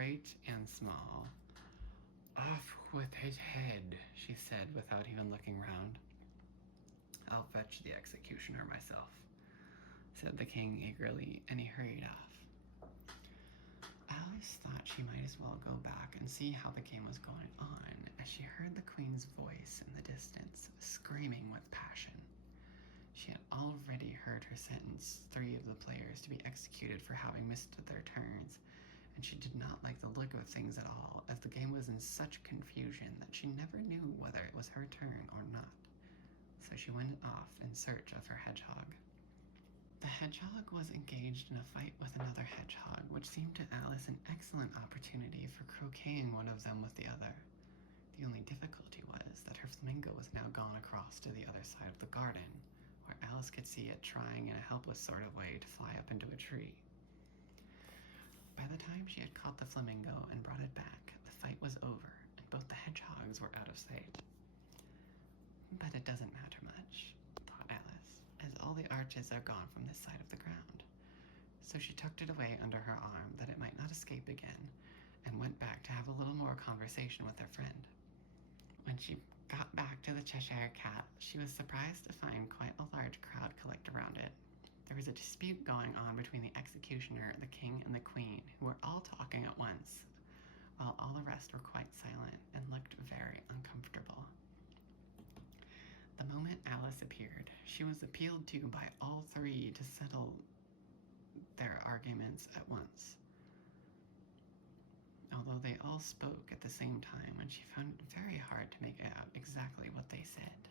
great and small. "Off with his head," she said without even looking round. "I'll fetch the executioner myself," said the king eagerly, and he hurried off. Alice thought she might as well go back and see how the game was going on, as she heard the queen's voice in the distance, screaming with passion. She had already heard her sentence 3 of the players to be executed for having missed their turns, and she did not like the look of things at all, as the game was in such confusion that she never knew whether it was her turn or not. So she went off in search of her hedgehog. The hedgehog was engaged in a fight with another hedgehog, which seemed to Alice an excellent opportunity for croqueting one of them with the other. The only difficulty was that her flamingo was now gone across to the other side of the garden, where Alice could see it trying in a helpless sort of way to fly up into a tree. By the time she had caught the flamingo and brought it back, the fight was over, and both the hedgehogs were out of sight. But it doesn't matter much, thought Alice, as all the arches are gone from this side of the ground. So she tucked it away under her arm that it might not escape again, and went back to have a little more conversation with her friend. When she got back to the Cheshire Cat, she was surprised to find quite a large crowd collect around it. There was a dispute going on between the executioner, the king, and the queen, who were all talking at once, while all the rest were quite silent and looked very uncomfortable. The moment Alice appeared, she was appealed to by all 3 to settle their arguments at once, although they all spoke at the same time, and she found it very hard to make out exactly what they said.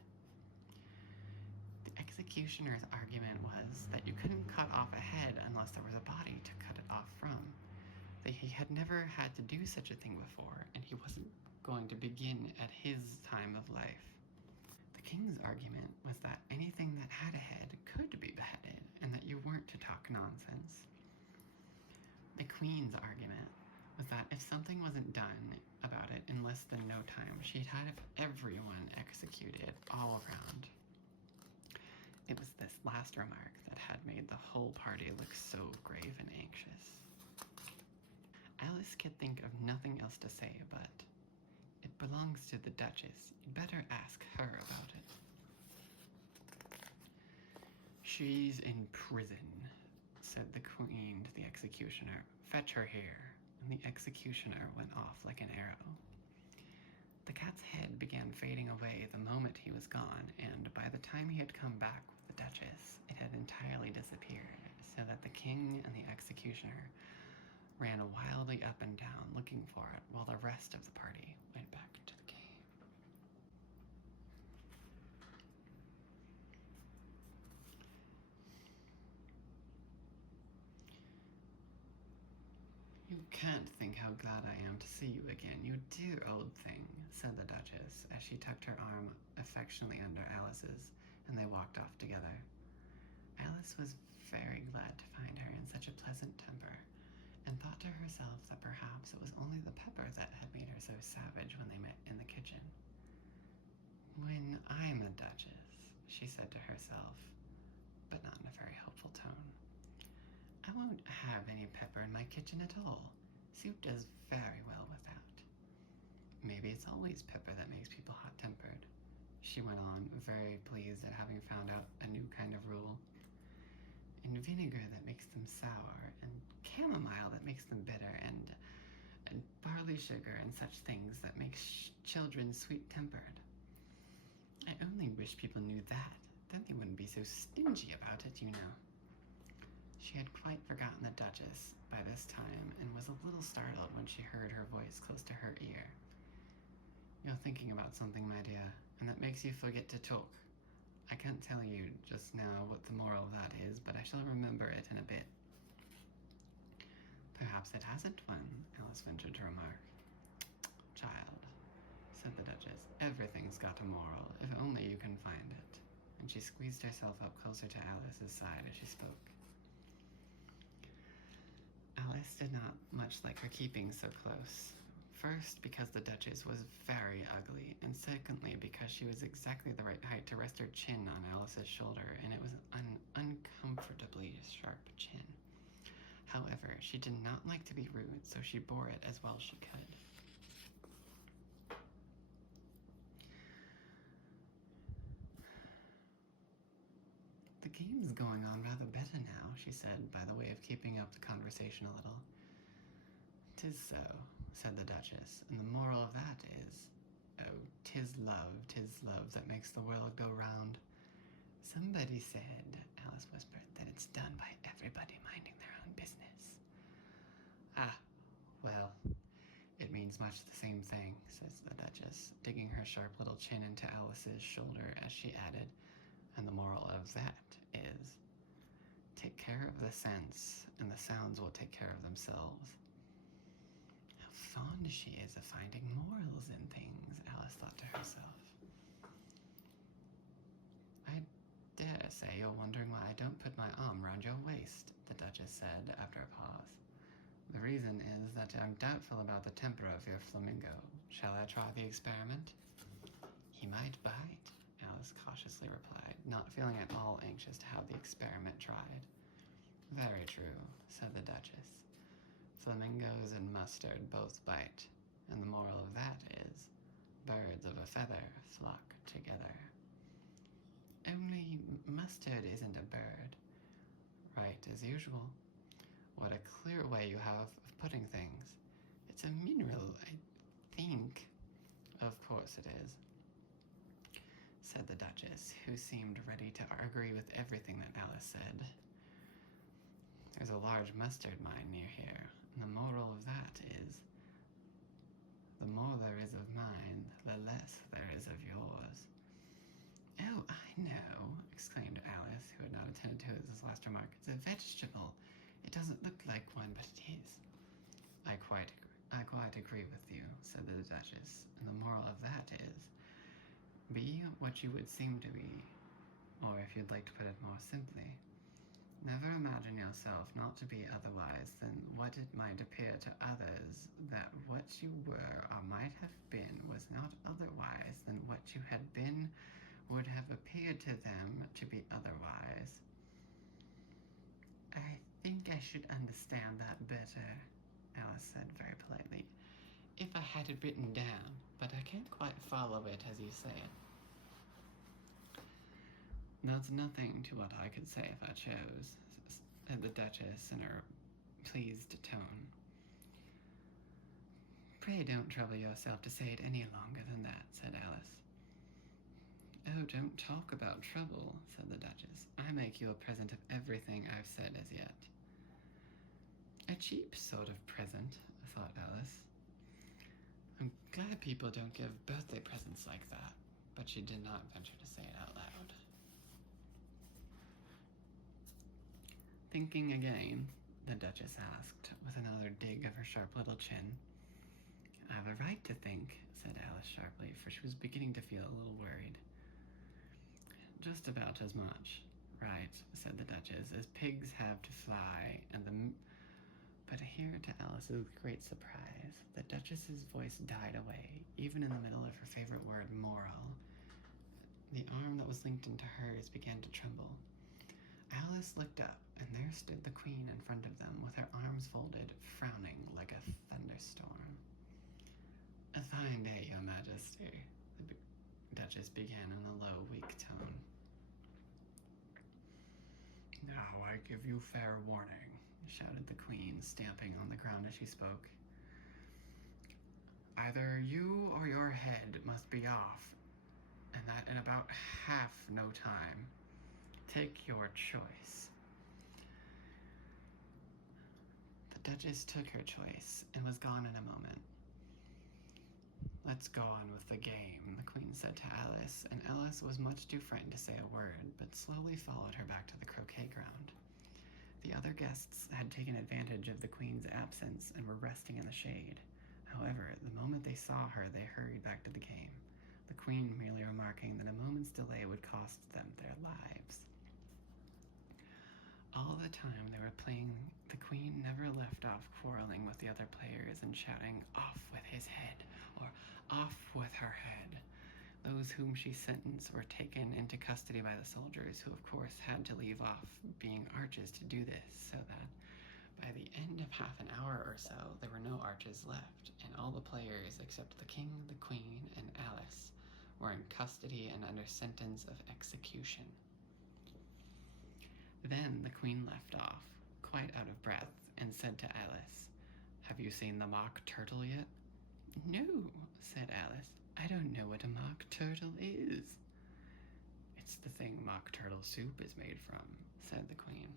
The executioner's argument was that you couldn't cut off a head unless there was a body to cut it off from. That he had never had to do such a thing before, and he wasn't going to begin at his time of life. The king's argument was that anything that had a head could be beheaded, and that you weren't to talk nonsense. The queen's argument was that if something wasn't done about it in less than no time, she'd have everyone executed all around. It was this last remark that had made the whole party look so grave and anxious. Alice could think of nothing else to say but, "It belongs to the Duchess. You'd better ask her about it." "She's in prison," said the queen to the executioner. "Fetch her here." And the executioner went off like an arrow. The cat's head began fading away the moment he was gone, and by the time he had come back with the Duchess, it had entirely disappeared, so that the king and the executioner ran wildly up and down looking for it, while the rest of the party went back to the game. "You can't think how glad I am to see you again, you dear old thing," said the Duchess, as she tucked her arm affectionately under Alice's, and they walked off together. Alice was very glad to find her in such a pleasant temper, and thought to herself that perhaps it was only the pepper that had made her so savage when they met in the kitchen. "When I'm a Duchess," she said to herself, but not in a very hopeful tone, "I won't have any pepper in my kitchen at all. Soup does very well without. Maybe it's always pepper that makes people hot-tempered," she went on, very pleased at having found out a new kind of rule. "And vinegar that makes them sour, and chamomile that makes them bitter, and barley sugar and such things that make children sweet-tempered. I only wish people knew that. Then they wouldn't be so stingy about it, you know." She had quite forgotten the Duchess by this time, and was a little startled when she heard her voice close to her ear. "You're thinking about something, my dear, and that makes you forget to talk. I can't tell you just now what the moral of that is, but I shall remember it in a bit." "Perhaps it hasn't one," Alice ventured to remark. "Child," said the Duchess, "everything's got a moral, if only you can find it." And she squeezed herself up closer to Alice's side as she spoke. Alice did not much like her keeping so close. First, because the Duchess was very ugly, and secondly, because she was exactly the right height to rest her chin on Alice's shoulder, and it was an uncomfortably sharp chin. However, she did not like to be rude, so she bore it as well as she could. The game's going on rather better now, she said, by the way of keeping up the conversation a little. "'Tis so," said the Duchess, "and the moral of that is, oh, 'tis love that makes the world go round." "Somebody said," Alice whispered, "that it's done by everybody minding their own business." "Ah, well, it means much the same thing," says the Duchess, digging her sharp little chin into Alice's shoulder as she added, "and the moral of that is, take care of the sense, and the sounds will take care of themselves." How fond she is of finding morals in things, Alice thought to herself. "I dare say you're wondering why I don't put my arm round your waist," the Duchess said after a pause. "The reason is that I'm doubtful about the temper of your flamingo. Shall I try the experiment?" "He might bite," Alice cautiously replied, not feeling at all anxious to have the experiment tried. "Very true," said the Duchess. "Flamingos and mustard both bite, and the moral of that is, birds of a feather flock together." "Only mustard isn't a bird." "Right as usual. What a clear way you have of putting things. It's a mineral, I think." "Of course it is," said the Duchess, who seemed ready to agree with everything that Alice said. "There's a large mustard mine near here, and the moral of that is, the more there is of mine, the less there is of yours." "Oh, I know," exclaimed Alice, who had not attended to his last remark. "It's a vegetable. It doesn't look like one, but it is." I quite agree with you," said the Duchess, "and the moral of that is, be what you would seem to be, or if you'd like to put it more simply, never imagine yourself not to be otherwise than what it might appear to others, that what you were or might have been was not otherwise than what you had been would have appeared to them to be otherwise." "I think I should understand that better," Alice said very politely, "if I had it written down, but I can't quite follow it as you say it." "That's nothing to what I could say if I chose," said the Duchess in her pleased tone. "Pray don't trouble yourself to say it any longer than that," said Alice. "Oh, don't talk about trouble," said the Duchess. "I make you a present of everything I've said as yet." "A cheap sort of present," thought Alice. "I'm glad people don't give birthday presents like that," but she did not venture to say it out loud. "Thinking again?" the Duchess asked, with another dig of her sharp little chin. "I've a right to think," said Alice sharply, for she was beginning to feel a little worried. "Just about as much, right," said the Duchess, "as pigs have to fly, and But here, to Alice's great surprise, the Duchess's voice died away, even in the middle of her favorite word, moral. The arm that was linked into hers began to tremble. Alice looked up, and there stood the Queen in front of them, with her arms folded, frowning like a thunderstorm. "A fine day, Your Majesty," the Duchess began in a low, weak tone. "Now I give you fair warning," shouted the Queen, stamping on the ground as she spoke. "Either you or your head must be off, and that in about half no time. Take your choice." The Duchess took her choice and was gone in a moment. "Let's go on with the game," the Queen said to Alice, and Alice was much too frightened to say a word, but slowly followed her back to the croquet ground. The other guests had taken advantage of the Queen's absence and were resting in the shade. However, the moment they saw her, they hurried back to the game, the Queen merely remarking that a moment's delay would cost them their lives. All the time they were playing, the Queen never left off quarreling with the other players and shouting, "Off with his head," or "Off with her head." Those whom she sentenced were taken into custody by the soldiers, who of course had to leave off being archers to do this, so that By the end of half an hour or so, there were no arches left, and all the players except the king, the queen, and Alice were in custody and under sentence of execution. Then the queen left off, quite out of breath, and said to Alice, "Have you seen the mock turtle yet?" "No," said Alice. "I don't know what a mock turtle is." "It's the thing mock turtle soup is made from," said the queen.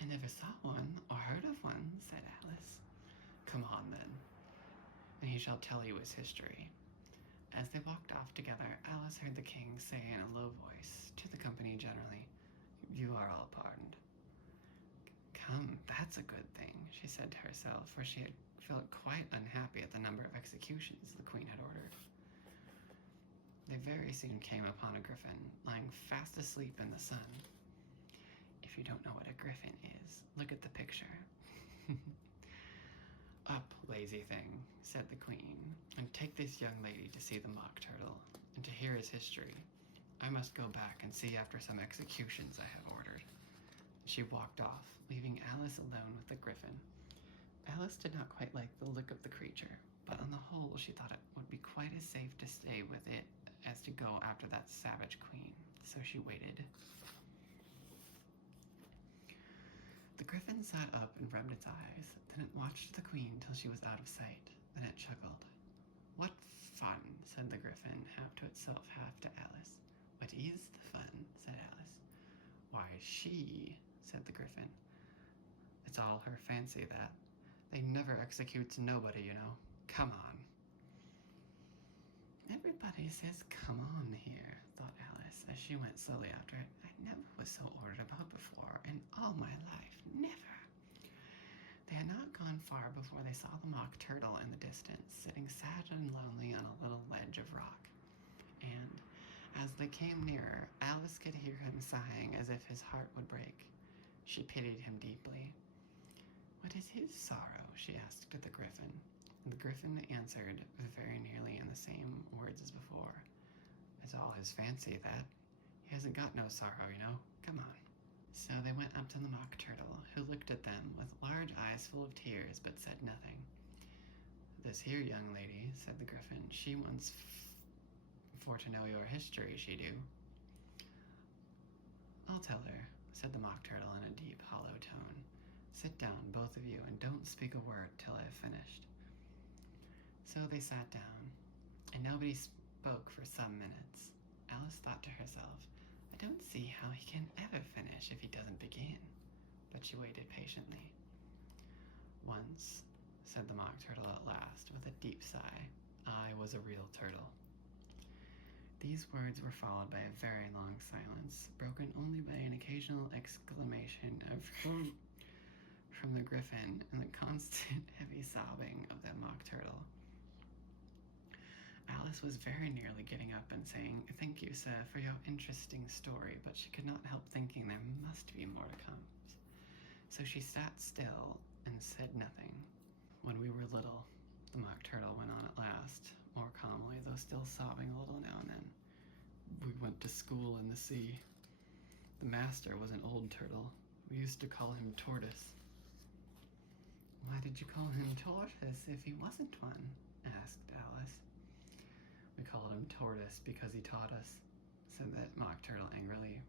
"I never saw one or heard of one," said Alice. "Come on, then, and he shall tell you his history." As they walked off together, Alice heard the king say in a low voice to the company generally, "You are all pardoned." "Come, that's a good thing," she said to herself, for she had felt quite unhappy at the number of executions the queen had ordered. They very soon came upon a griffin, lying fast asleep in the sun. If you don't know what a griffin is, look at the picture. "Up, lazy thing," said the queen, "and take this young lady to see the mock turtle, and to hear his history. I must go back and see after some executions I have ordered." She walked off, leaving Alice alone with the griffin. Alice did not quite like the look of the creature, but on the whole she thought it would be quite as safe to stay with it as to go after that savage queen, so she waited. The griffin sat up and rubbed its eyes, then it watched the queen till she was out of sight, then it chuckled. "What fun," said the griffin, half to itself, half to Alice. "What is the fun?" said Alice. "Why, she," said the griffin. "It's all her fancy, that. They never executes nobody, you know. Come on." "Everybody says come on here," thought Alice, as she went slowly after it. "I never was so ordered about before in all my life. Never." They had not gone far before they saw the mock turtle in the distance, sitting sad and lonely on a little ledge of rock. And as they came nearer, Alice could hear him sighing as if his heart would break. She pitied him deeply. "What is his sorrow?" she asked of the griffin. And the griffin answered very nearly in the same words as before. "It's all his fancy, that. He hasn't got no sorrow, you know. Come on." So they went up to the mock turtle, who looked at them with large eyes full of tears, but said nothing. "This here young lady," said the griffin, "she wants for to know your history, she do." "I'll tell her," said the mock turtle in a deep, hollow tone. "Sit down, both of you, and don't speak a word till I have finished." So they sat down, and nobody spoke for some minutes. Alice thought to herself, "I don't see how he can ever finish if he doesn't begin." But she waited patiently. "Once," said the mock turtle at last, with a deep sigh, "I was a real turtle." These words were followed by a very long silence, broken only by an occasional exclamation of from the griffin and the constant heavy sobbing of the mock turtle. Alice was very nearly getting up and saying, "Thank you, sir, for your interesting story," but she could not help thinking there must be more to come. So she sat still and said nothing. "When we were little," the mock turtle went on at last, more calmly, though still sobbing a little now and then, "we went to school in the sea. The master was an old turtle. We used to call him Tortoise." "Why did you call him Tortoise if he wasn't one?" asked Alice. "We called him Tortoise because he taught us," said the mock turtle angrily.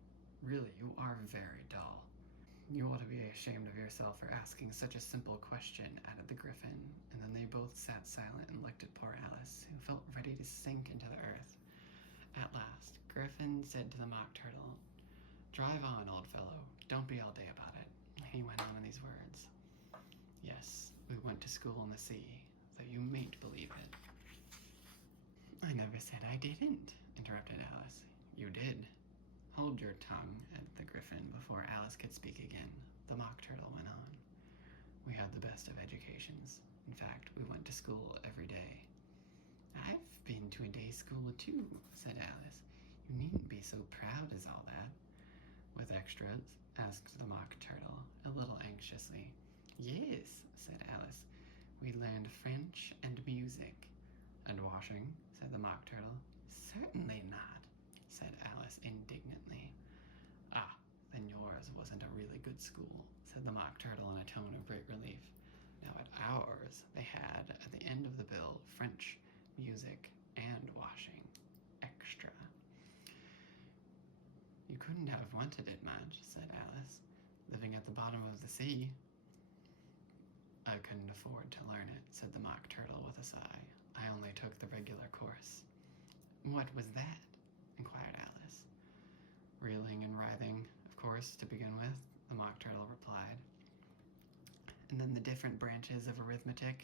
"Really, you are very dull." "You ought to be ashamed of yourself for asking such a simple question," added the griffin, and then they both sat silent and looked at poor Alice, who felt ready to sink into the earth. At last, Griffin said to the mock turtle, "Drive on, old fellow. Don't be all day about it." He went on in these words. "Yes, we went to school in the sea, though you mayn't believe it." "I never said I didn't," interrupted Alice. "You did." "Hold your tongue," added the griffin, before Alice could speak again. The mock turtle went on. "We had the best of educations. In fact, we went to school every day." "I've been to a day school too," said Alice. "You needn't be so proud as all that." "With extras?" asked the mock turtle, a little anxiously. "Yes," said Alice. "We learned French and music." "And washing?" said the mock turtle. "Certainly not," said Alice indignantly. "Ah, Then yours wasn't a really good school, said the Mock Turtle in a tone of great relief. Now at ours, they had, at the end of the bill, French, music, and washing. Extra. You couldn't have wanted it much, said Alice. Living at the bottom of the sea. I couldn't afford to learn it, said the Mock Turtle with a sigh. I only took the regular course. What was that? Inquired Alice. Reeling and writhing, of course, to begin with, the Mock Turtle replied. And then the different branches of arithmetic,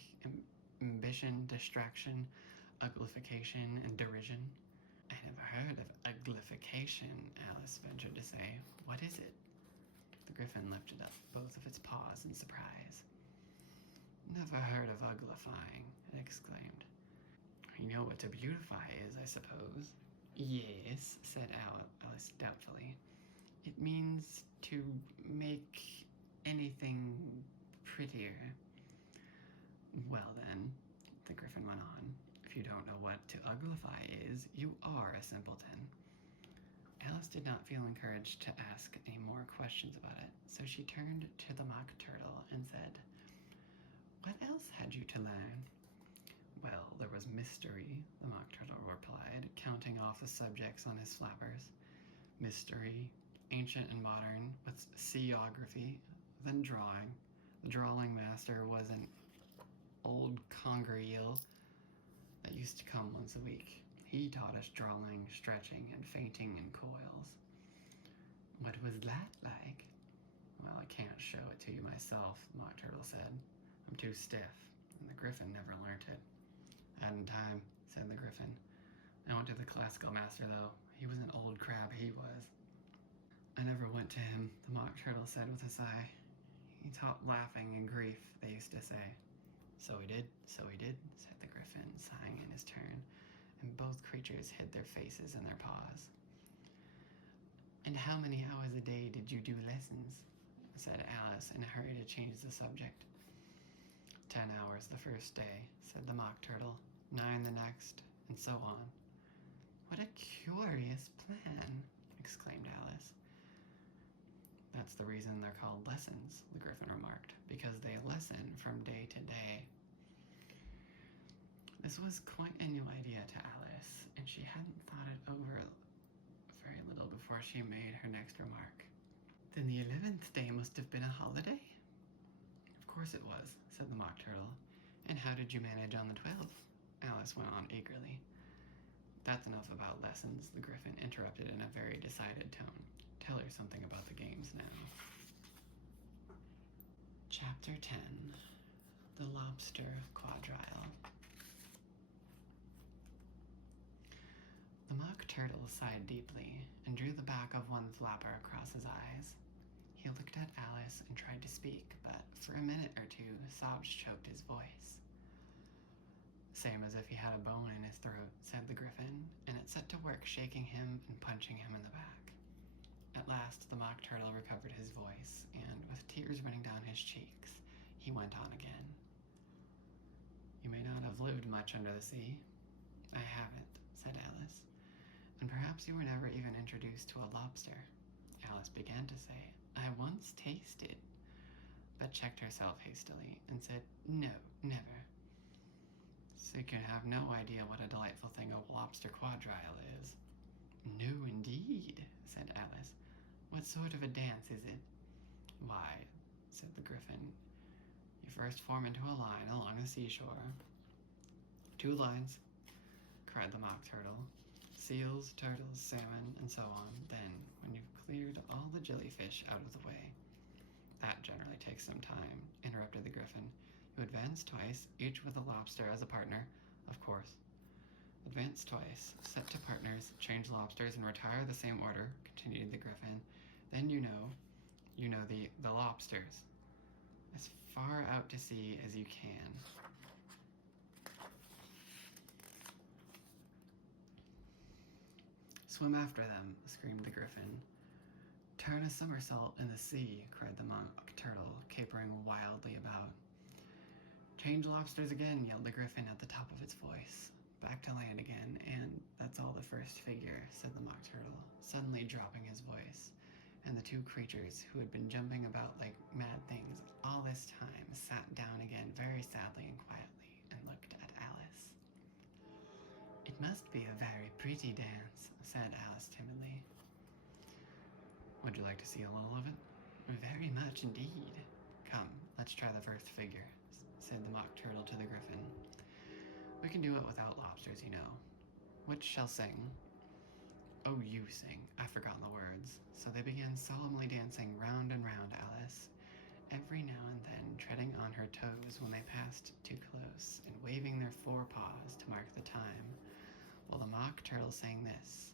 ambition, distraction, uglification, and derision. I never heard of uglification, Alice ventured to say. What is it? The Griffin lifted up both of its paws in surprise. Never heard of uglifying, it exclaimed. You know what to beautify is, I suppose. Yes, said Alice doubtfully. It means to make anything prettier. Well then, the Griffin went on, if you don't know what to uglify is, you are a simpleton. Alice did not feel encouraged to ask any more questions about it, so she turned to the Mock Turtle and said, What else had you to learn? Well, there was mystery, the Mock Turtle replied, counting off the subjects on his flappers. Mystery, ancient and modern, with seaography, then drawing. The drawing master was an old conger eel that used to come once a week. He taught us drawing, stretching, and fainting in coils. What was that like? Well, I can't show it to you myself, the Mock Turtle said. I'm too stiff, and the Griffin never learnt it. Hadn't time, said the Griffin. I went to the classical master, though. He was an old crab, he was. I never went to him, the Mock Turtle said with a sigh. He taught laughing and grief, they used to say. So he did, said the Griffin, sighing in his turn, and both creatures hid their faces in their paws. And how many hours a day did you do lessons? Said Alice in a hurry to change the subject. 10 hours the first day, said the Mock Turtle, 9 the next, and so on. What a curious plan, exclaimed Alice. That's the reason they're called lessons, the Griffin remarked, because they lesson from day to day. This was quite a new idea to Alice, and she hadn't thought it over very little before she made her next remark. Then the 11th day must have been a holiday? Of course it was, said the Mock Turtle. And how did you manage on the 12th? Alice went on eagerly. That's enough about lessons, the Griffin interrupted in a very decided tone. Tell her something about the games now. Chapter 10. The Lobster Quadrille. The Mock Turtle sighed deeply and drew the back of one flapper across his eyes. He looked at Alice and tried to speak, but for a minute or two, sobs choked his voice. Same as if he had a bone in his throat, said the Griffin, and it set to work shaking him and punching him in the back. At last, the Mock Turtle recovered his voice, and with tears running down his cheeks, he went on again. You may not have lived much under the sea. I haven't, said Alice. And perhaps you were never even introduced to a lobster. Alice began to say, I once tasted, but checked herself hastily and said, no, never. So you can have no idea what a delightful thing a lobster quadrille is. No, indeed, said Alice. What sort of a dance is it? Why, said the Griffin, you first form into a line along the seashore. 2 lines, cried the Mock Turtle. Seals, turtles, salmon, and so on. Then, when you've cleared all the jellyfish out of the way. That generally takes some time, interrupted the Griffin. You advance twice, each with a lobster as a partner, of course. Advance twice, set to partners, change lobsters, and retire the same order, continued the Griffin. Then you know the lobsters. As far out to sea as you can. Swim after them, screamed the Griffin. Turn a somersault in the sea, cried the Mock Turtle, capering wildly about. Change lobsters again, yelled the Griffin at the top of its voice. Back to land again, and that's all the first figure, said the Mock Turtle, suddenly dropping his voice. And the two creatures, who had been jumping about like mad things all this time, sat down again very sadly and quietly and looked at Alice. "It must be a very pretty dance," said Alice timidly. "Would you like to see a little of it?" "Very much indeed." "Come, let's try the first figure," said the Mock Turtle to the Griffin. "We can do it without lobsters, you know. Which shall sing?" "Oh, you sing. I've forgotten the words." So they began solemnly dancing round and round Alice, every now and then treading on her toes when they passed too close, and waving their forepaws to mark the time, while the Mock Turtle sang this,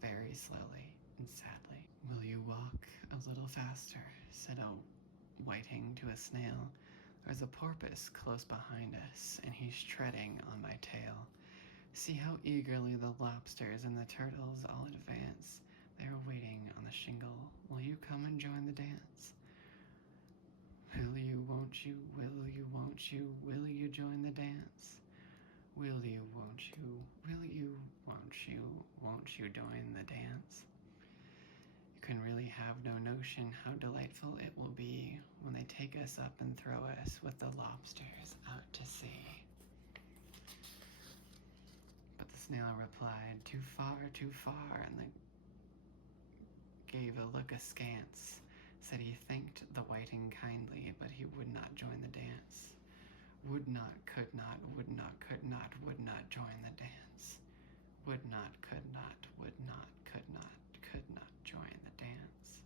very slowly and sadly. "Will you walk a little faster?" said a whiting to a snail. "There's a porpoise close behind us, and he's treading on my tail. See how eagerly the lobsters and the turtles all advance. They are waiting on the shingle. Will you come and join the dance? Will you, won't you, will you, won't you, will you join the dance? Will you, won't you, will you, won't you, won't you join the dance?" You can really have no notion how delightful it will be when they take us up and throw us with the lobsters out to sea. But the snail replied, too far, and gave a look askance. Said he thanked the whiting kindly, but he would not join the dance. Would not, could not, would not, could not, would not join the dance. Would not, could not, would not, could not join the dance.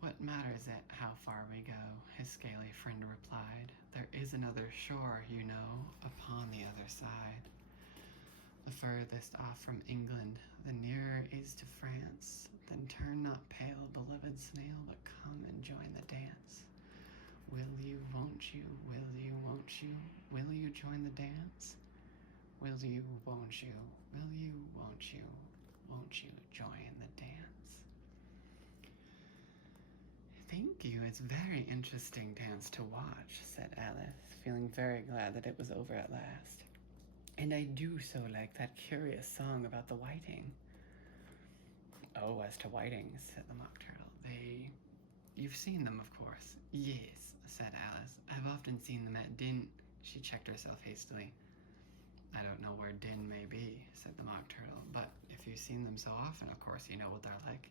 "What matters it how far we go?" his scaly friend replied. "There is another shore, you know, upon the other side. The furthest off from England, the nearer is to France. Then turn not pale, beloved snail, but come and join the dance. Will you, won't you, will you, won't you, will you join the dance? Will you, won't you, will you, won't you, won't you join the dance?" "Thank you, it's a very interesting dance to watch," said Alice, feeling very glad that it was over at last. "And I do so like that curious song about the whiting." "Oh, as to whitings," said the Mock Turtle, you've seen them, of course." "Yes," said Alice. "I've often seen them at Din—" She checked herself hastily. "I don't know where Din may be," said the Mock Turtle, "but if you've seen them so often, of course you know what they're like."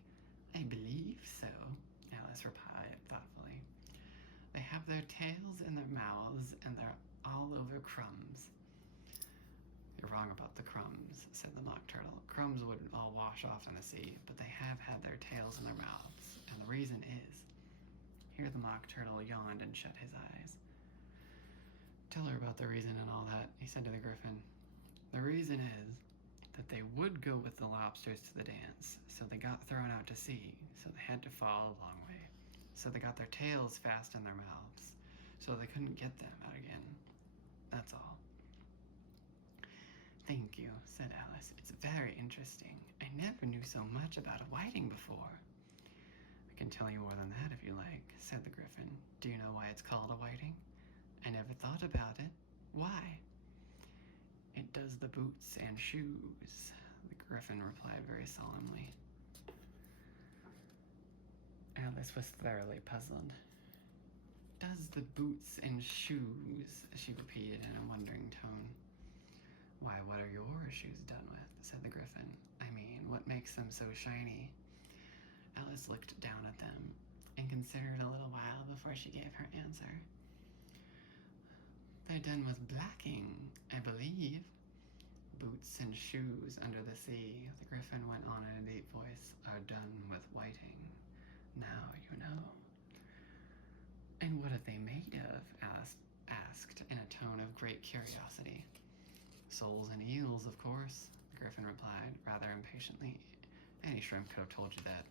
"I believe so," Alice replied thoughtfully. "They have their tails in their mouths, and they're all over crumbs." "You're wrong about the crumbs," said the Mock Turtle. "Crumbs would all wash off in the sea, but they have had their tails in their mouths, and the reason is—" Here the Mock Turtle yawned and shut his eyes. "Tell her about the reason and all that," he said to the Griffin. "The reason is that they would go with the lobsters to the dance, so they got thrown out to sea, so they had to fall a long way. So they got their tails fast in their mouths, so they couldn't get them out again. That's all." "Thank you," said Alice. "It's very interesting. I never knew so much about a whiting before." "I can tell you more than that if you like," said the Griffin. "Do you know why it's called a whiting?" "I never thought about it. Why?" "It does the boots and shoes," the Griffin replied very solemnly. Alice was thoroughly puzzled. "Does the boots and shoes," she repeated in a wondering tone. "Why, what are your shoes done with?" said the Griffin. "I mean, what makes them so shiny?" Alice looked down at them and considered a little while before she gave her answer. "They're done with blacking, I believe." "Boots and shoes under the sea," the Griffin went on in a deep voice, "are done with whiting. Now you know." "And what are they made of?" Alice asked in a tone of great curiosity. "Soles and eels, of course," the Griffin replied, rather impatiently. "Any shrimp could have told you that."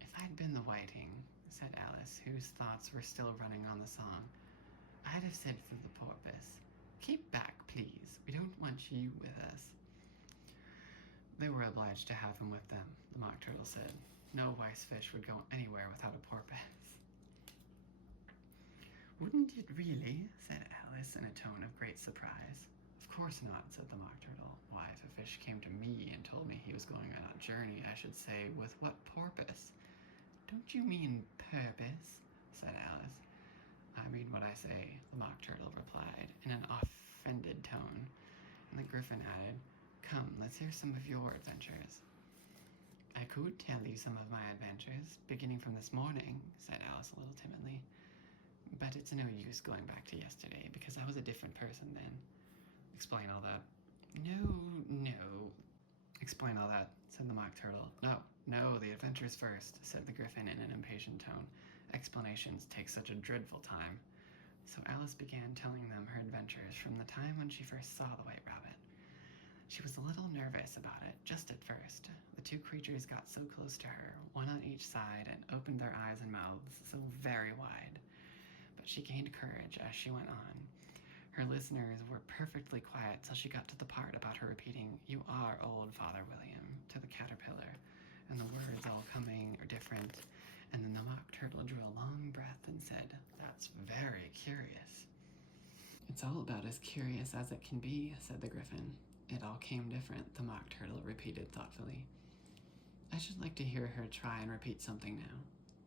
"If I'd been the whiting," said Alice, whose thoughts were still running on the song, "I'd have said to the porpoise, 'Keep back, please. We don't want you with us.'" "They were obliged to have him with them," the Mock Turtle said. "No wise fish would go anywhere without a porpoise." "Wouldn't it really?" said Alice in a tone of great surprise. Of course not, said the Mock Turtle. Why, if a fish came to me and told me he was going on a journey, I should say, with what purpose? Don't you mean purpose? Said Alice. I mean what I say, the Mock Turtle replied, in an offended tone, and the Gryphon added, Come, let's hear some of your adventures. I could tell you some of my adventures, beginning from this morning, said Alice a little timidly. But it's no use going back to yesterday, because I was a different person then. Explain all that. No. Explain all that, said the Mock Turtle. No, the adventures first, said the Gryphon in an impatient tone. Explanations take such a dreadful time. So Alice began telling them her adventures from the time when she first saw the White Rabbit. She was a little nervous about it, just at first. The two creatures got so close to her, one on each side, and opened their eyes and mouths so very wide. But she gained courage as she went on. Her listeners were perfectly quiet till she got to the part about her repeating, You are old, Father William, to the caterpillar, and the words all coming or different, and then the Mock Turtle drew a long breath and said, That's very curious. It's all about as curious as it can be, said the Gryphon. It all came different, the Mock Turtle repeated thoughtfully. I should like to hear her try and repeat something now.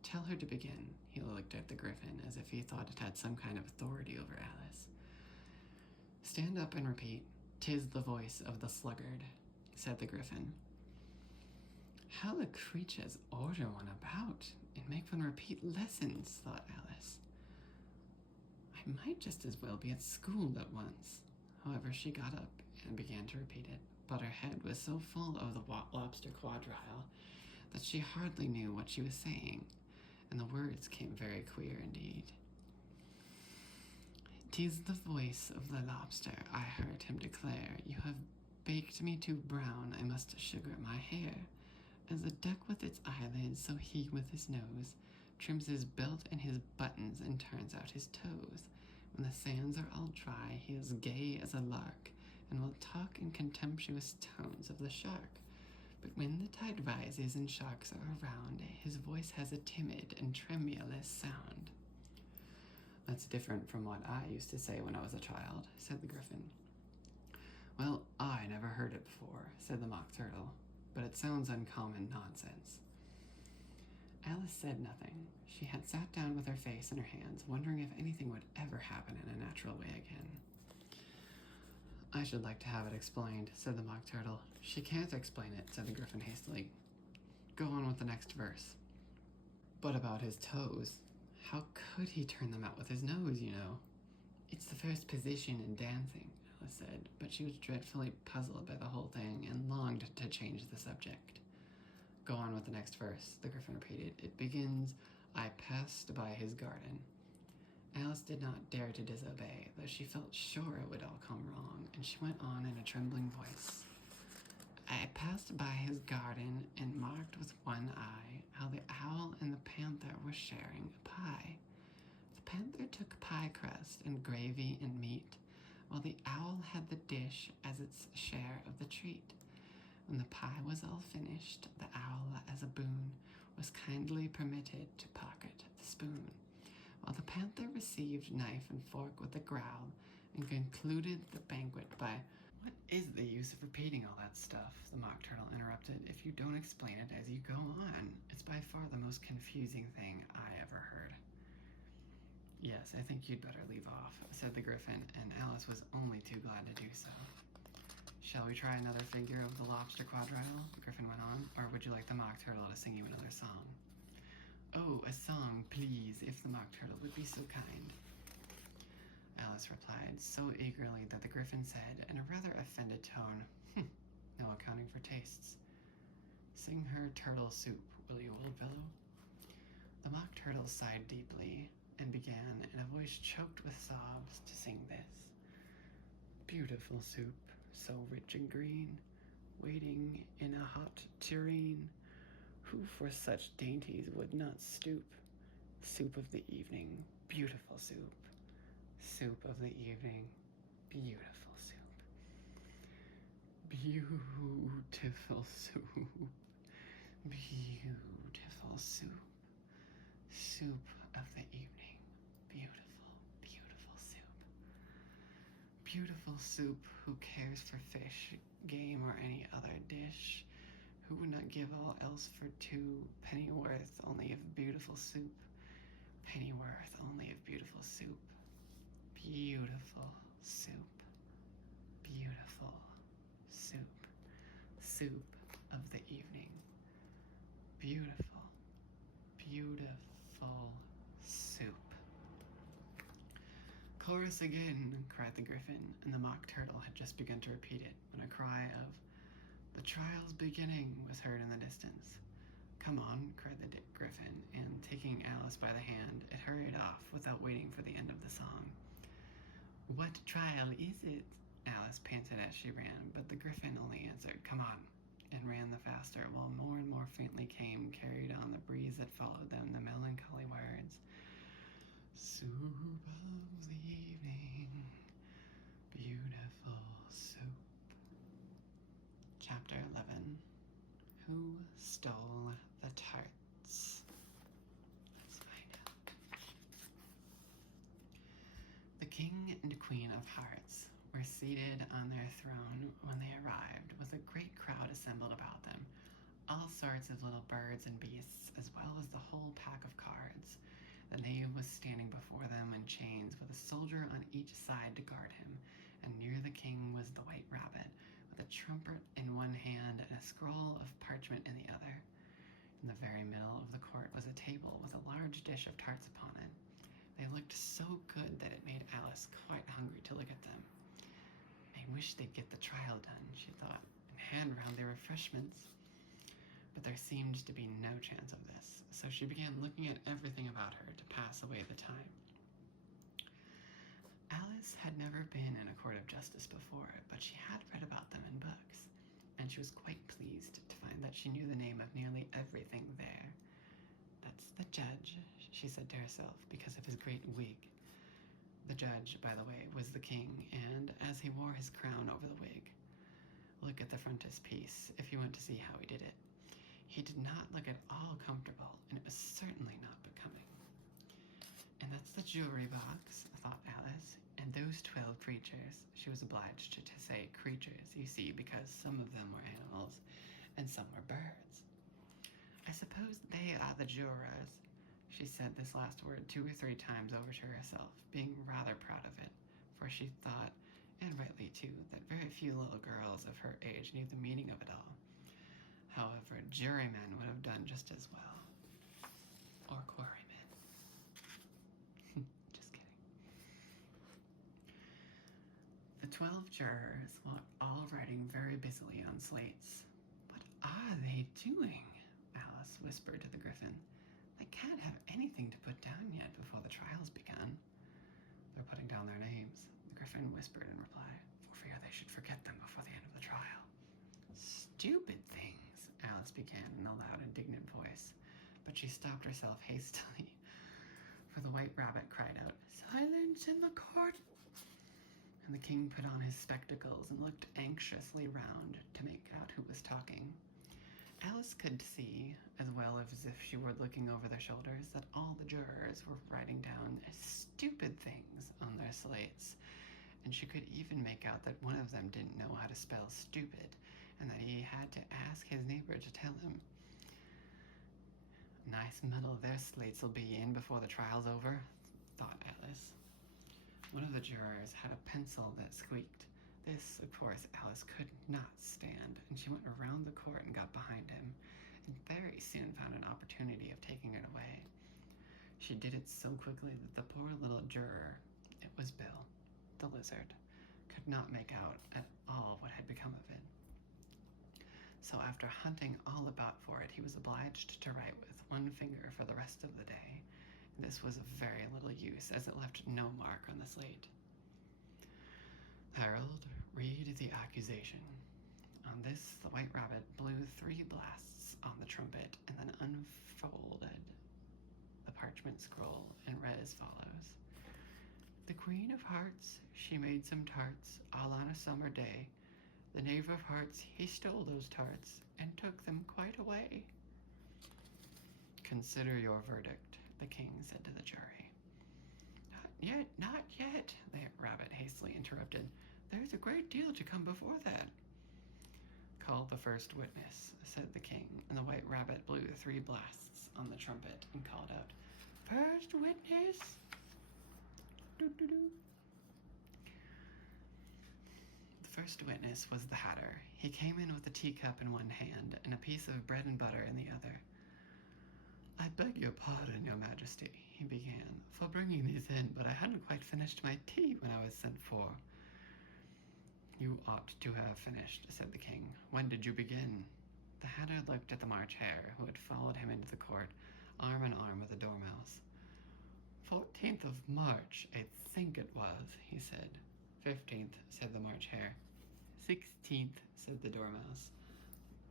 Tell her to begin. He looked at the Gryphon as if he thought it had some kind of authority over Alice. Stand up and repeat, 'Tis the voice of the sluggard, said the Gryphon. How the creatures order one about and make one repeat lessons, thought Alice. I might just as well be at school at once. However, she got up and began to repeat it, but her head was so full of the lobster quadrille that she hardly knew what she was saying, and the words came very queer indeed. 'Tis the voice of the lobster, I heard him declare, You have baked me too brown, I must sugar my hair. As a duck with its eyelids, so he with his nose trims his belt and his buttons and turns out his toes. When the sands are all dry, he is gay as a lark, and will talk in contemptuous tones of the shark. But when the tide rises and sharks are around, his voice has a timid and tremulous sound. That's different from what I used to say when I was a child, said the Gryphon. Well, I never heard it before, said the Mock Turtle, but it sounds uncommon nonsense. Alice said nothing. She had sat down with her face in her hands, wondering if anything would ever happen in a natural way again. I should like to have it explained, said the Mock Turtle. She can't explain it, said the Gryphon hastily. Go on with the next verse. But about his toes, how could he turn them out with his nose, you know? It's the first position in dancing, Alice said, but she was dreadfully puzzled by the whole thing and longed to change the subject. Go on with the next verse, the Gryphon repeated. It begins, I passed by his garden. Alice did not dare to disobey, though she felt sure it would all come wrong, and she went on in a trembling voice. I passed by his garden and marked with one eye how the owl and the panther were sharing a pie. The panther took pie crust and gravy and meat, while the owl had the dish as its share of the treat. When the pie was all finished, the owl, as a boon, was kindly permitted to pocket the spoon, while the panther received knife and fork with a growl and concluded the banquet by, What is the use of repeating all that stuff? The Mock Turtle interrupted. If you don't explain it as you go on, it's by far the most confusing thing I ever heard. Yes, I think you'd better leave off, said the Gryphon, and Alice was only too glad to do so. Shall we try another figure of the lobster quadrille? The Gryphon went on, or would you like the Mock Turtle to sing you another song? Oh, a song, please, if the Mock Turtle would be so kind. Alice replied so eagerly that the Gryphon said, in a rather offended tone, No accounting for tastes. Sing her turtle soup, will you, old fellow? The Mock Turtle sighed deeply and began, in a voice choked with sobs, to sing this. Beautiful soup, so rich and green, waiting in a hot tureen. Who for such dainties would not stoop? Soup of the evening, beautiful soup. Soup of the evening, beautiful soup. Beautiful soup. Beautiful soup. Soup of the evening, beautiful, beautiful soup. beautiful soup, who cares for fish, game, or any other dish? Who would not give all else for two? Pennyworth only of beautiful soup. Pennyworth only of beautiful soup. Beautiful soup. Beautiful soup. Soup of the evening. Beautiful, beautiful soup. Chorus again, cried the Griffin, and the Mock Turtle had just begun to repeat it when a cry of, "The trial's beginning," was heard in the distance. "Come on," cried the Griffin, and taking Alice by the hand, it hurried off without waiting for the end of the song. "What trial is it?" Alice panted as she ran, but the Griffin only answered, "Come on," and ran the faster, while more and more faintly came, carried on the breeze that followed them, the melancholy words, "Soup of the evening, beautiful soup." Chapter 11. Who Stole the Tarts? Let's find out. The King and Queen of Hearts were seated on their throne when they arrived, with a great crowd assembled about them, all sorts of little birds and beasts, as well as the whole pack of cards. The knave was standing before them in chains, with a soldier on each side to guard him, and near the king was the White Rabbit, with a trumpet in one hand and a scroll of parchment in the other. In the very middle of the court was a table with a large dish of tarts upon it. They looked so good that it made Alice quite hungry to look at them. "I wish they'd get the trial done," she thought, and hand round their refreshments. But there seemed to be no chance of this, so she began looking at everything about her to pass away the time. Alice had never been in a court of justice before, but she had read about them in books, and she was quite pleased to find that she knew the name of nearly everything there. "That's the judge," she said to herself, because of his great wig. The judge, by the way, was the king, and as he wore his crown over the wig. Look at the frontispiece if you want to see how he did it. He did not look at all comfortable, and it was certainly not becoming. "And that's the jewelry box," thought Alice, "and those 12 creatures." She was obliged to say creatures, you see, because some of them were animals, and some were birds. "I suppose they are the jurors." She said this last word 2 or 3 times over to herself, being rather proud of it, for she thought, and rightly too, that very few little girls of her age knew the meaning of it all. However, jurymen would have done just as well. Or quarrymen. Just kidding. The 12 jurors were all writing very busily on slates. "What are they doing?" Alice whispered to the Griffin. "They can't have anything to put down yet before the trial's begun." "They're putting down their names," the Griffin whispered in reply, "for fear they should forget them before the end of the trial." "Stupid things," Alice began in a loud, indignant voice, but she stopped herself hastily, for the White Rabbit cried out, "Silence in the court!" And the king put on his spectacles and looked anxiously round to make out who was talking. Alice could see, as well as if she were looking over their shoulders, that all the jurors were writing down stupid things on their slates, and she could even make out that one of them didn't know how to spell stupid, and that he had to ask his neighbor to tell him. "Nice muddle their slates'll be in before the trial's over," thought Alice. One of the jurors had a pencil that squeaked. This, of course, Alice could not stand, and she went around the court and got behind him, and very soon found an opportunity of taking it away. She did it so quickly that the poor little juror, it was Bill, the lizard, could not make out at all what had become of it. So after hunting all about for it, he was obliged to write with one finger for the rest of the day, and this was of very little use, as it left no mark on the slate. "Harold, read the accusation." On this, the White Rabbit blew 3 blasts on the trumpet, and then unfolded the parchment scroll and read as follows. "The Queen of Hearts, she made some tarts, all on a summer day. The Knave of Hearts, he stole those tarts, and took them quite away." "Consider your verdict," the king said to the jury. Not yet," the Rabbit hastily interrupted. There's a great deal to come before that. Call the first witness, said the king, and the white rabbit blew 3 blasts on the trumpet and called out, First witness! Doo-doo-doo. The first witness was the Hatter. He came in with a teacup in one hand and a piece of bread and butter in the other. I beg your pardon, your majesty, he began, for bringing these in, but I hadn't quite finished my tea when I was sent for. You ought to have finished, said the king. When did you begin? The Hatter looked at the March Hare, who had followed him into the court, arm in arm with the Dormouse. 14th of March, I think it was, he said. 15th, said the March Hare. 16th, said the Dormouse.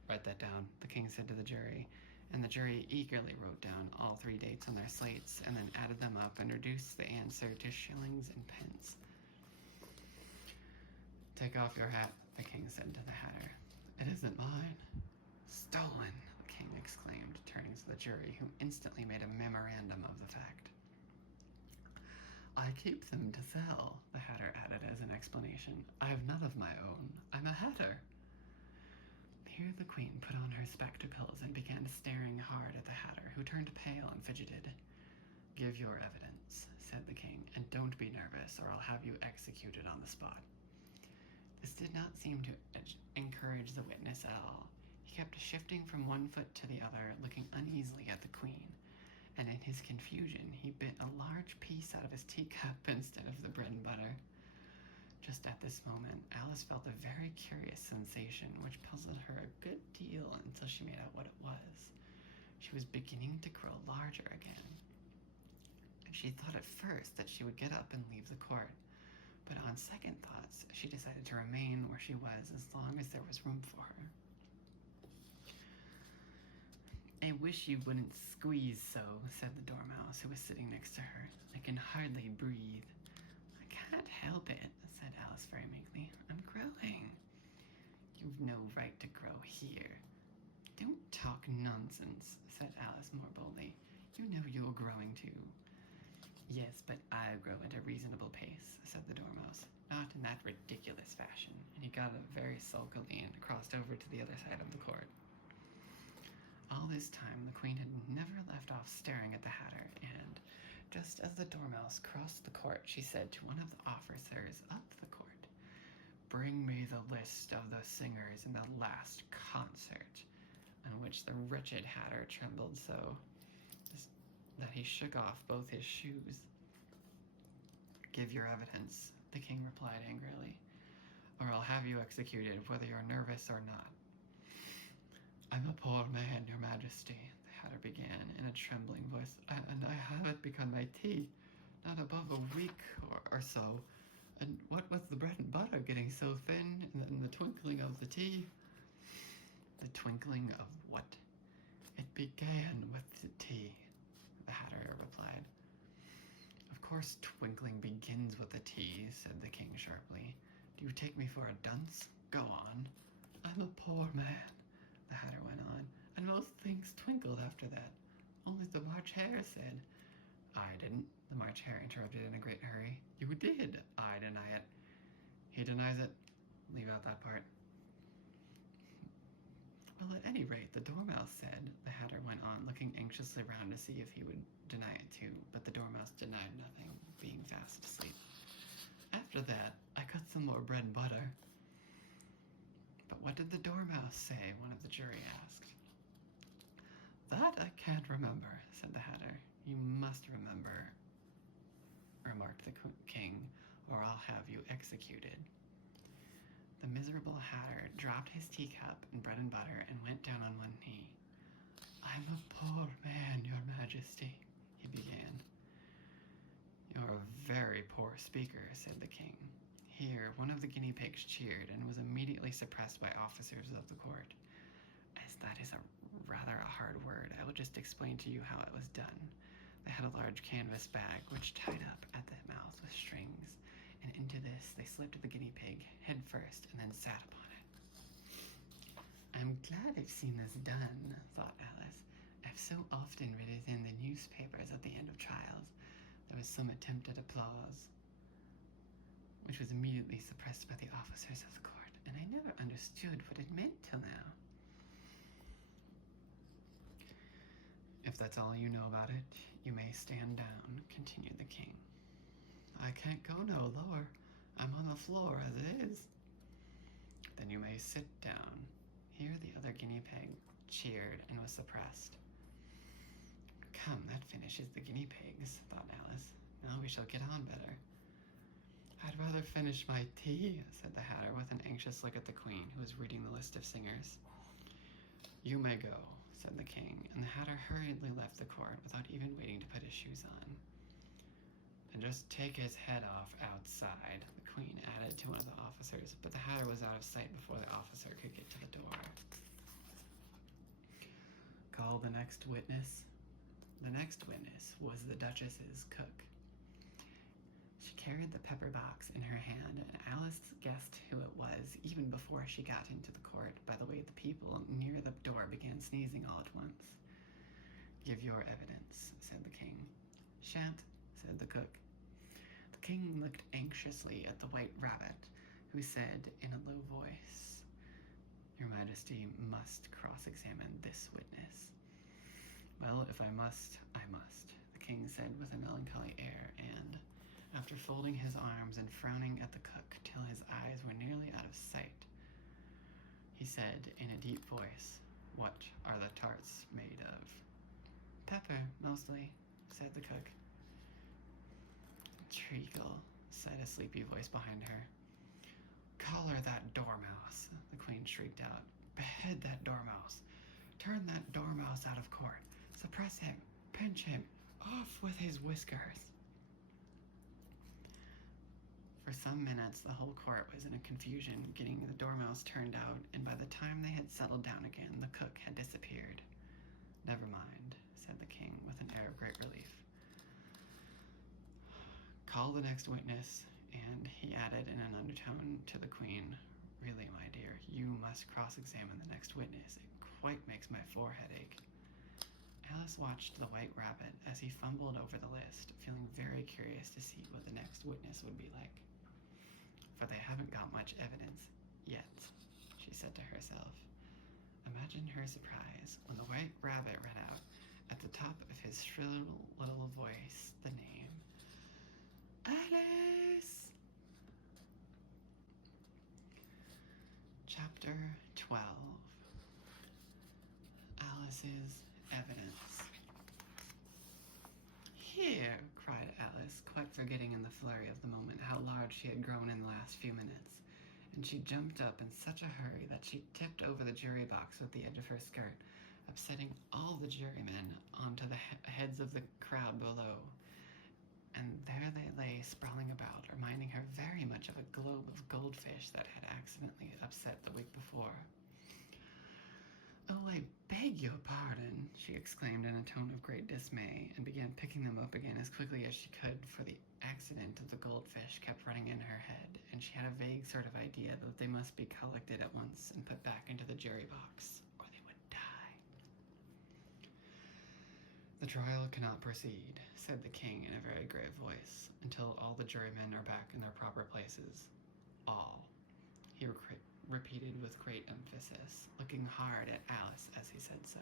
Write that down, the king said to the jury, and the jury eagerly wrote down all 3 dates on their slates and then added them up and reduced the answer to shillings and pence. Take off your hat, the king said to the Hatter. It isn't mine. Stolen, the king exclaimed, turning to the jury, who instantly made a memorandum of the fact. I keep them to sell, the Hatter added as an explanation. I have none of my own. I'm a Hatter. Here the queen put on her spectacles and began staring hard at the Hatter, who turned pale and fidgeted. Give your evidence, said the king, and don't be nervous, or I'll have you executed on the spot. This did not seem to encourage the witness at all. He kept shifting from one foot to the other, looking uneasily at the queen, and in his confusion he bit a large piece out of his teacup instead of the bread and butter. Just at this moment, Alice felt a very curious sensation which puzzled her a good deal until she made out what it was. She was beginning to grow larger again. She thought at first that she would get up and leave the court, but on second thoughts, she decided to remain where she was as long as there was room for her. I wish you wouldn't squeeze so, said the Dormouse, who was sitting next to her. I can hardly breathe. I can't help it, said Alice very meekly. I'm growing. You've no right to grow here. Don't talk nonsense, said Alice more boldly. You know you're growing too. Yes, but I grow at a reasonable pace, said the Dormouse, not in that ridiculous fashion, and he got up very sulkily and crossed over to the other side of the court. All this time, the queen had never left off staring at the Hatter, and just as the Dormouse crossed the court, she said to one of the officers up the court, Bring me the list of the singers in the last concert, on which the wretched Hatter trembled so that he shook off both his shoes. Give your evidence, the king replied angrily, or I'll have you executed whether you're nervous or not. I'm a poor man, your majesty, the Hatter began in a trembling voice, and I haven't begun my tea, not above a week or so. And what was the bread and butter getting so thin in the twinkling of the tea? The twinkling of what? It began with the tea, the Hatter replied. Of course twinkling begins with the tea, said the king sharply. Do you take me for a dunce? Go on. I'm a poor man, the Hatter went on, and most things twinkled after that. Only the March Hare said. I didn't, the March Hare interrupted in a great hurry. You did. I deny it. He denies it. Leave out that part. Well, at any rate, the Dormouse said, the Hatter went on, looking anxiously round to see if he would deny it too, but the Dormouse denied nothing, being fast asleep. After that, I cut some more bread and butter. But what did the Dormouse say? One of the jury asked. That I can't remember, said the Hatter. You must remember, remarked the king, or I'll have you executed. The miserable Hatter dropped his teacup and bread and butter and went down on one knee. I'm a poor man, your majesty, he began. You're a very poor speaker, said the king. Here, one of the guinea pigs cheered and was immediately suppressed by officers of the court. As that is rather a hard word, I will just explain to you how it was done. They had a large canvas bag which tied up at the mouth with strings, and into this they slipped the guinea pig head first and then sat upon it. I'm glad I've seen this done, thought Alice. I've so often read it in the newspapers at the end of trials. There was some attempt at applause, which which was immediately suppressed by the officers of the court, and I never understood what it meant till now. If that's all you know about it, you may stand down, continued the king. I can't go no lower. I'm on the floor as it is. Then you may sit down. Here the other guinea pig cheered and was suppressed. Come, that finishes the guinea pigs, thought Alice. Now we shall get on better. I'd rather finish my tea, said the Hatter with an anxious look at the Queen, who was reading the list of singers. You may go, said the king, and the Hatter hurriedly left the court without even waiting to put his shoes on. Then just take his head off outside, the Queen added to one of the officers, but the Hatter was out of sight before the officer could get to the door. Call the next witness. The next witness was the Duchess's cook. She carried the pepper box in her hand, and Alice guessed who it was even before she got into the court by the way the people near the door began sneezing all at once. Give your evidence, said the king. Shan't, said the cook. The king looked anxiously at the White Rabbit, who said in a low voice, Your Majesty must cross-examine this witness. Well, if I must, I must, the king said with a melancholy air, and, after folding his arms and frowning at the cook till his eyes were nearly out of sight, he said in a deep voice, What are the tarts made of? Pepper, mostly, said the cook. Treacle, said a sleepy voice behind her. Collar that dormouse, the queen shrieked out. Behead that dormouse. Turn that dormouse out of court. Suppress him. Pinch him. Off with his whiskers. For some minutes, the whole court was in a confusion, getting the dormouse turned out, and by the time they had settled down again, the cook had disappeared. Never mind, said the king with an air of great relief. Call the next witness, and he added in an undertone to the queen, Really, my dear, you must cross-examine the next witness. It quite makes my forehead ache. Alice watched the White Rabbit as he fumbled over the list, feeling very curious to see what the next witness would be like. For they haven't got much evidence yet, she said to herself. Imagine her surprise when the White Rabbit read out, at the top of his shrill little voice, the name, Alice! Chapter 12. Alice's Evidence. Here, cried Alice, quite forgetting in the flurry of the moment how large she had grown in the last few minutes, and she jumped up in such a hurry that she tipped over the jury box with the edge of her skirt, upsetting all the jurymen onto the heads of the crowd below. And there they lay sprawling about, reminding her very much of a globe of goldfish that had accidentally upset the week before. Oh, I beg your pardon, she exclaimed in a tone of great dismay, and began picking them up again as quickly as she could, for the accident of the goldfish kept running in her head, and she had a vague sort of idea that they must be collected at once and put back into the jury box, or they would die. The trial cannot proceed, said the king in a very grave voice, until all the jurymen are back in their proper places. All, he repeated with great emphasis, looking hard at Alice as he said so.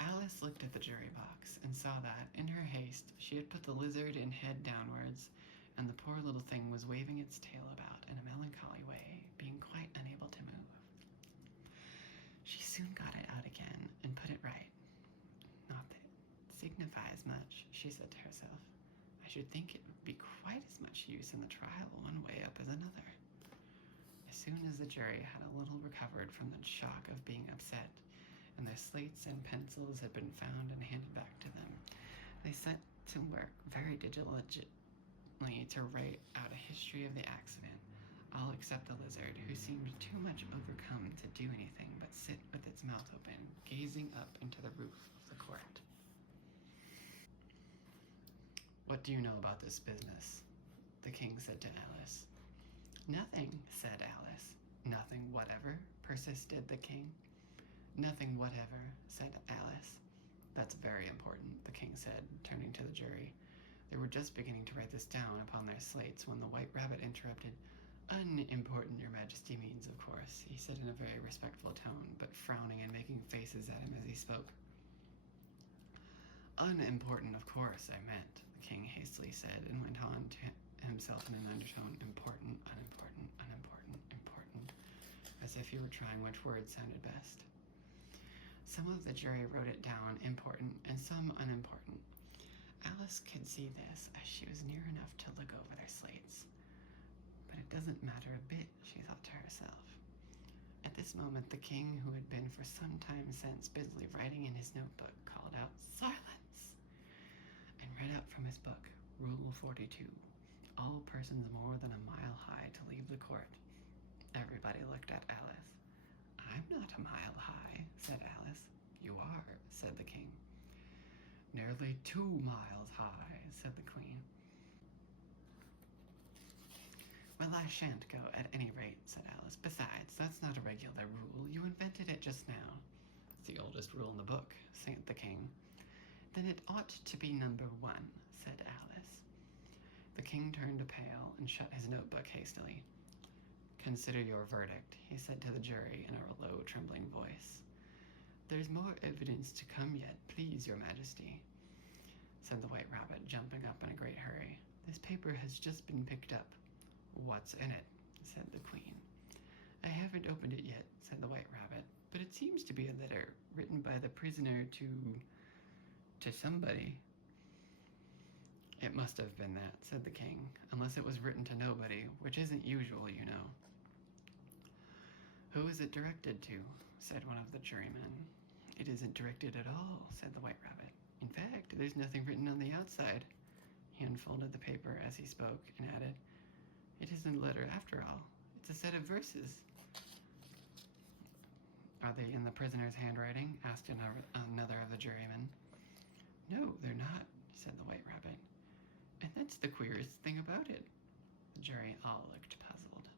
Alice looked at the jury box and saw that, in her haste, she had put the lizard in head downwards, and the poor little thing was waving its tail about in a melancholy way, being quite unable to move. She soon got it out again and put it right. Not that it signifies much, she said to herself. I should think it would be quite as much use in the trial one way up as another. As soon as the jury had a little recovered from the shock of being upset, and their slates and pencils had been found and handed back to them, they set to work very diligently to write out a history of the accident, all except the lizard, who seemed too much overcome to do anything but sit with its mouth open, gazing up into the roof of the court. What do you know about this business? The king said to Alice. Nothing, said Alice. Nothing whatever, persisted the king. Nothing whatever, said Alice. That's very important, the king said, turning to the jury. They were just beginning to write this down upon their slates when the White Rabbit interrupted. Unimportant, Your Majesty means, of course, he said in a very respectful tone, but frowning and making faces at him as he spoke. Unimportant, of course, I meant, the king hastily said, and went on to himself in an undertone, important, unimportant, unimportant, important, as if he were trying which word sounded best. Some of the jury wrote it down important and some unimportant. Alice could see this as she was near enough to look over their slates. But it doesn't matter a bit, she thought to herself. At this moment, the king, who had been for some time since busily writing in his notebook, called out, "Silence!" and read out from his book, Rule 42. All persons more than a mile high to leave the court. Everybody looked at Alice. I'm not a mile high, said Alice. You are, said the king. Nearly 2 miles high, said the queen. Well, I shan't go at any rate, said Alice. Besides, that's not a regular rule. You invented it just now. It's the oldest rule in the book, said the king. Then it ought to be number 1, said Alice. The king turned pale and shut his notebook hastily. Consider your verdict, he said to the jury in a low, trembling voice. There's more evidence to come yet, please, Your Majesty, said the White Rabbit, jumping up in a great hurry. This paper has just been picked up. What's in it? Said the queen. I haven't opened it yet, said the White Rabbit, but it seems to be a letter written by the prisoner to somebody. It must have been that, said the king, unless it was written to nobody, which isn't usual, you know. Who is it directed to? Said one of the jurymen. It isn't directed at all, said the White Rabbit. In fact, there's nothing written on the outside. He unfolded the paper as he spoke and added, It isn't a letter after all. It's a set of verses. Are they in the prisoner's handwriting? Asked another of the jurymen. No, they're not, said the White Rabbit. And that's the queerest thing about it. The jury all looked puzzled.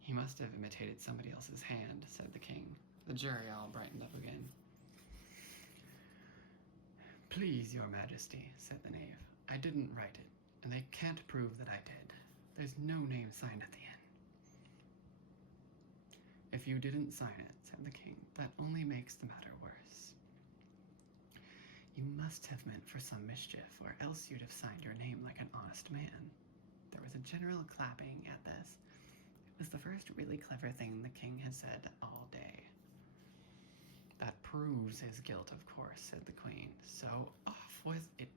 He must have imitated somebody else's hand, said the king. The jury all brightened up again. Please, Your Majesty, said the knave. I didn't write it, and they can't prove that I did. There's no name signed at the end. If you didn't sign it, said the king, that only makes the matter worse. You must have meant for some mischief, or else you'd have signed your name like an honest man. There was a general clapping at this. It was the first really clever thing the king had said all day. That proves his guilt, of course, said the queen. So off with it.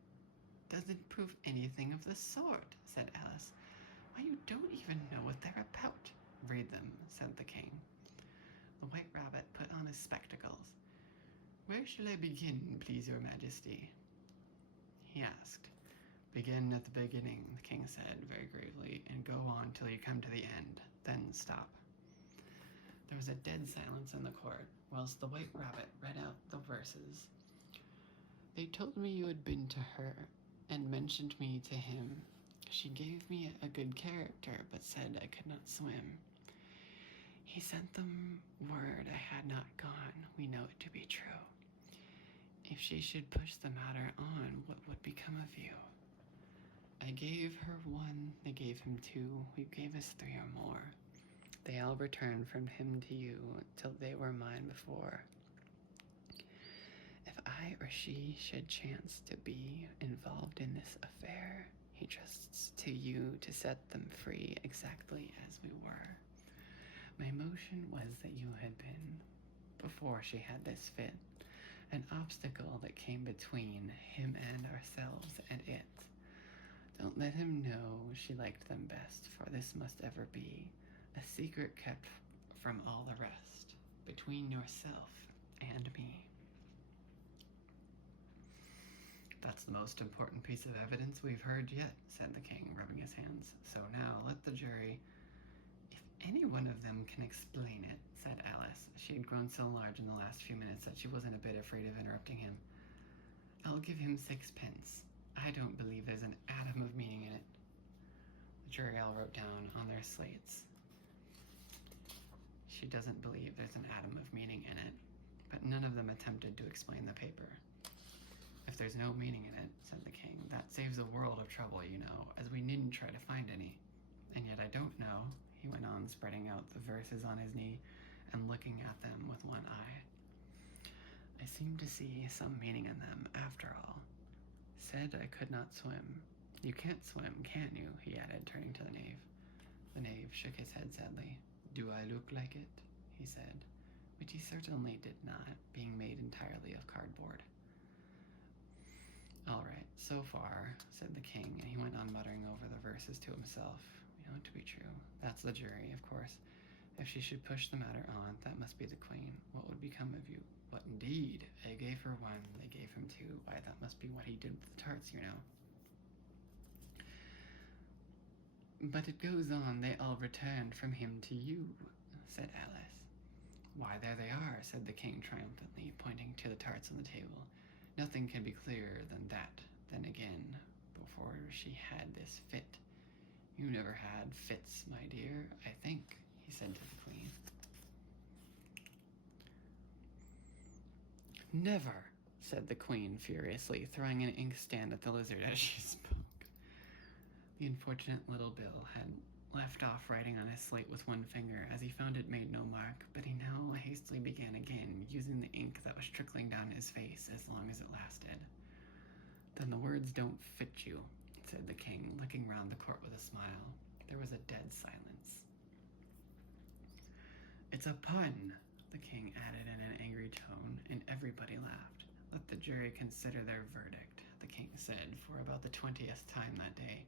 Doesn't prove anything of the sort, said Alice. Why, you don't even know what they're about. Read them, said the king. The White Rabbit put on his spectacles. Where shall I begin, please, Your Majesty? He asked. Begin at the beginning, the king said very gravely, and go on till you come to the end, then stop. There was a dead silence in the court, whilst the White Rabbit read out the verses. They told me you had been to her, and mentioned me to him. She gave me a good character, but said I could not swim. He sent them word I had not gone. We know it to be true. If she should push the matter on, what would become of you? I gave her 1, they gave him 2, we gave us 3 or more. They all returned from him to you, till they were mine before. If I or she should chance to be involved in this affair, he trusts to you to set them free exactly as we were. My motion was that you had been, before she had this fit, an obstacle that came between him and ourselves and it. Don't let him know she liked them best, for this must ever be a secret kept from all the rest, between yourself and me. That's the most important piece of evidence we've heard yet, said the king, rubbing his hands. So now let the jury... If any one of them can explain it, said Alice. She had grown so large in the last few minutes that she wasn't a bit afraid of interrupting him. I'll give him 6 pence. I don't believe there's an atom of meaning in it. The jury all wrote down on their slates. She doesn't believe there's an atom of meaning in it, but none of them attempted to explain the paper. If there's no meaning in it, said the king, that saves a world of trouble, you know, as we needn't try to find any. And yet I don't know, he went on, spreading out the verses on his knee and looking at them with one eye. I seem to see some meaning in them, after all. Said I could not swim. You can't swim, can you? He added, turning to the knave. The knave shook his head sadly. Do I look like it? He said, which he certainly did not, being made entirely of cardboard. All right, so far, said the king, and he went on muttering over the verses to himself. We know it to be true. That's the jury, of course. If she should push the matter on, that must be the queen. What would become of you? What indeed? I gave her one, they gave him two. Why, that must be what he did with the tarts, you know. But it goes on, they all returned from him to you, said Alice. Why, there they are, said the king triumphantly, pointing to the tarts on the table. Nothing can be clearer than that. Then again, before she had this fit. You never had fits, my dear, I think, he said to the queen. Never, said the queen furiously, throwing an inkstand at the lizard as she spoke. The unfortunate little Bill had left off writing on his slate with one finger, as he found it made no mark, but he now hastily began again, using the ink that was trickling down his face as long as it lasted. Then the words don't fit you, said the king, looking round the court with a smile. There was a dead silence. It's a pun, the king added in an angry tone, and everybody laughed. Let the jury consider their verdict, the king said, for about the 20th time that day.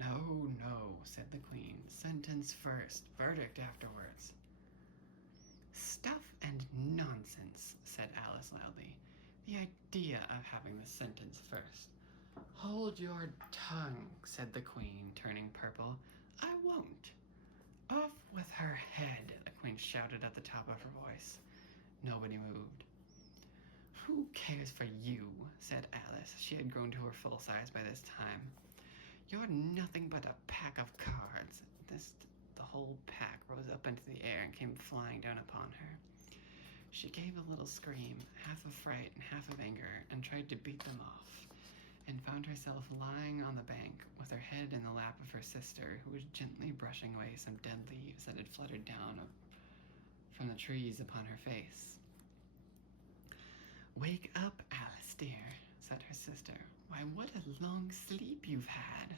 No, no, said the queen. Sentence first, verdict afterwards. Stuff and nonsense, said Alice loudly. The idea of having the sentence first. Hold your tongue, said the queen, turning purple. I won't. Off with her head, the queen shouted at the top of her voice. Nobody moved. Who cares for you, said Alice. She had grown to her full size by this time. You're nothing but a pack of cards. The whole pack rose up into the air and came flying down upon her. She gave a little scream, half of fright and half of anger, and tried to beat them off, and found herself lying on the bank with her head in the lap of her sister, who was gently brushing away some dead leaves that had fluttered down from the trees upon her face. Wake up, Alice, dear, said her sister. Why, what a long sleep you've had.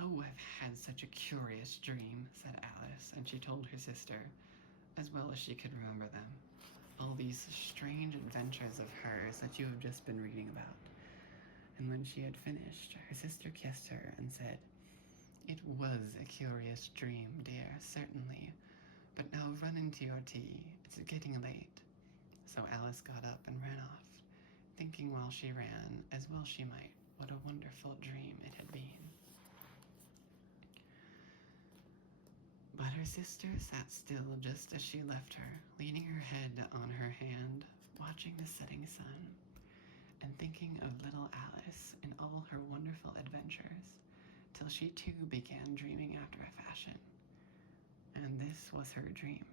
Oh, I've had such a curious dream, said Alice, and she told her sister, as well as she could remember them, all these strange adventures of hers that you have just been reading about. And when she had finished, her sister kissed her and said, It was a curious dream, dear, certainly, but now run into your tea. It's getting late. So Alice got up and ran off, thinking while she ran, as well she might, what a wonderful dream it had been. But her sister sat still just as she left her, leaning her head on her hand, watching the setting sun, and thinking of little Alice and all her wonderful adventures, till she too began dreaming after a fashion. And this was her dream.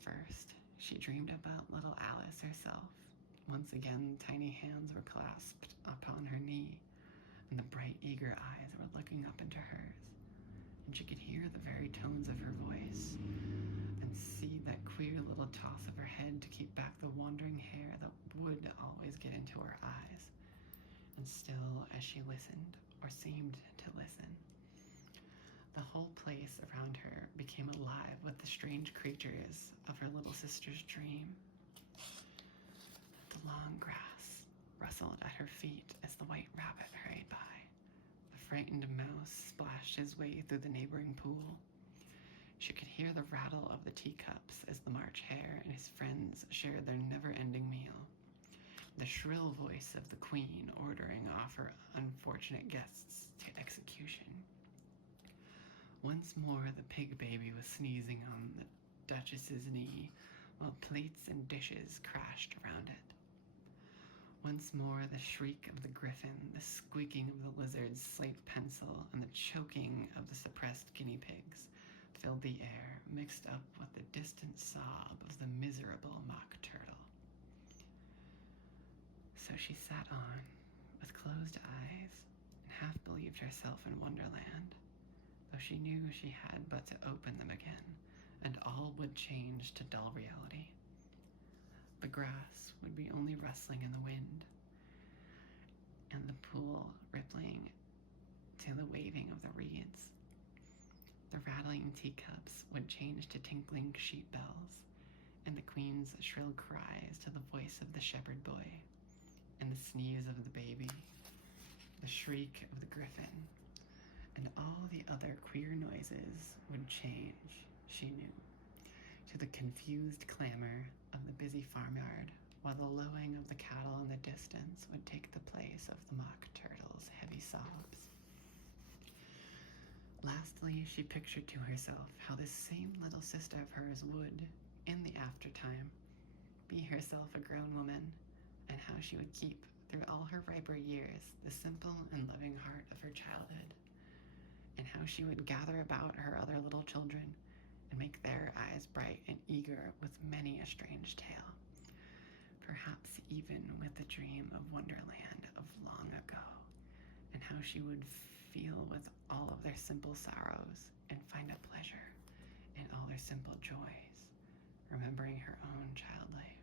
First, she dreamed about little Alice herself. Once again, tiny hands were clasped upon her knee, and the bright, eager eyes were looking up into hers, and she could hear the very tones of her voice, and see that queer little toss of her head to keep back the wandering hair that would always get into her eyes. And still, as she listened, or seemed to listen, the whole place around her became alive with the strange creatures of her little sister's dream. The long grass rustled at her feet as the white rabbit hurried by. The frightened mouse splashed his way through the neighboring pool. She could hear the rattle of the teacups as the March Hare and his friends shared their never-ending meal. The shrill voice of the queen ordering off her unfortunate guests to execution. Once more the pig baby was sneezing on the Duchess's knee, while plates and dishes crashed around it. Once more the shriek of the griffin, the squeaking of the lizard's slate pencil, and the choking of the suppressed guinea pigs filled the air, mixed up with the distant sob of the miserable mock turtle. So she sat on, with closed eyes, and half believed herself in Wonderland, though she knew she had but to open them again, and all would change to dull reality. The grass would be only rustling in the wind, and the pool rippling to the waving of the reeds. The rattling teacups would change to tinkling sheep bells, and the queen's shrill cries to the voice of the shepherd boy, and the sneeze of the baby, the shriek of the griffin, and all the other queer noises would change, she knew, to the confused clamor of the busy farmyard, while the lowing of the cattle in the distance would take the place of the mock turtle's heavy sobs. Lastly, she pictured to herself how this same little sister of hers would, in the aftertime, be herself a grown woman, and how she would keep, through all her riper years, the simple and loving heart of her childhood, and how she would gather about her other little children and make their eyes bright and eager with many a strange tale, perhaps even with the dream of Wonderland of long ago, and how she would feel with all of their simple sorrows and find a pleasure in all their simple joys, remembering her own child life.